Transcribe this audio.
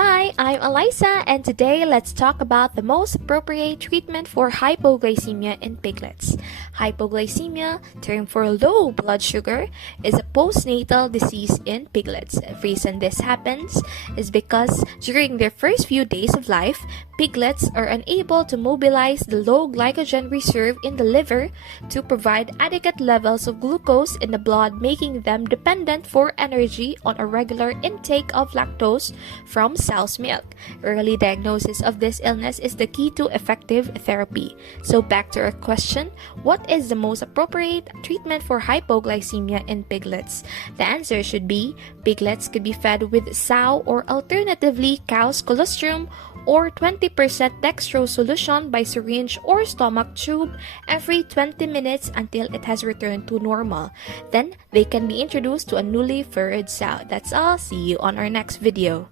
Hi, I'm Eliza, and today let's talk about the most appropriate treatment for hypoglycemia in piglets. Hypoglycemia, term for low blood sugar, is a postnatal disease in piglets. The reason this happens is because during their first few days of life, piglets are unable to mobilize the low glycogen reserve in the liver to provide adequate levels of glucose in the blood, making them dependent for energy on a regular intake of lactose from cow's milk. Early diagnosis of this illness is the key to effective therapy. So back to our question, what is the most appropriate treatment for hypoglycemia in piglets? The answer should be piglets could be fed with sow or alternatively cow's colostrum or 20% dextrose solution by syringe or stomach tube every 20 minutes until it has returned to normal. Then they can be introduced to a newly furrowed sow. That's all. See you on our next video.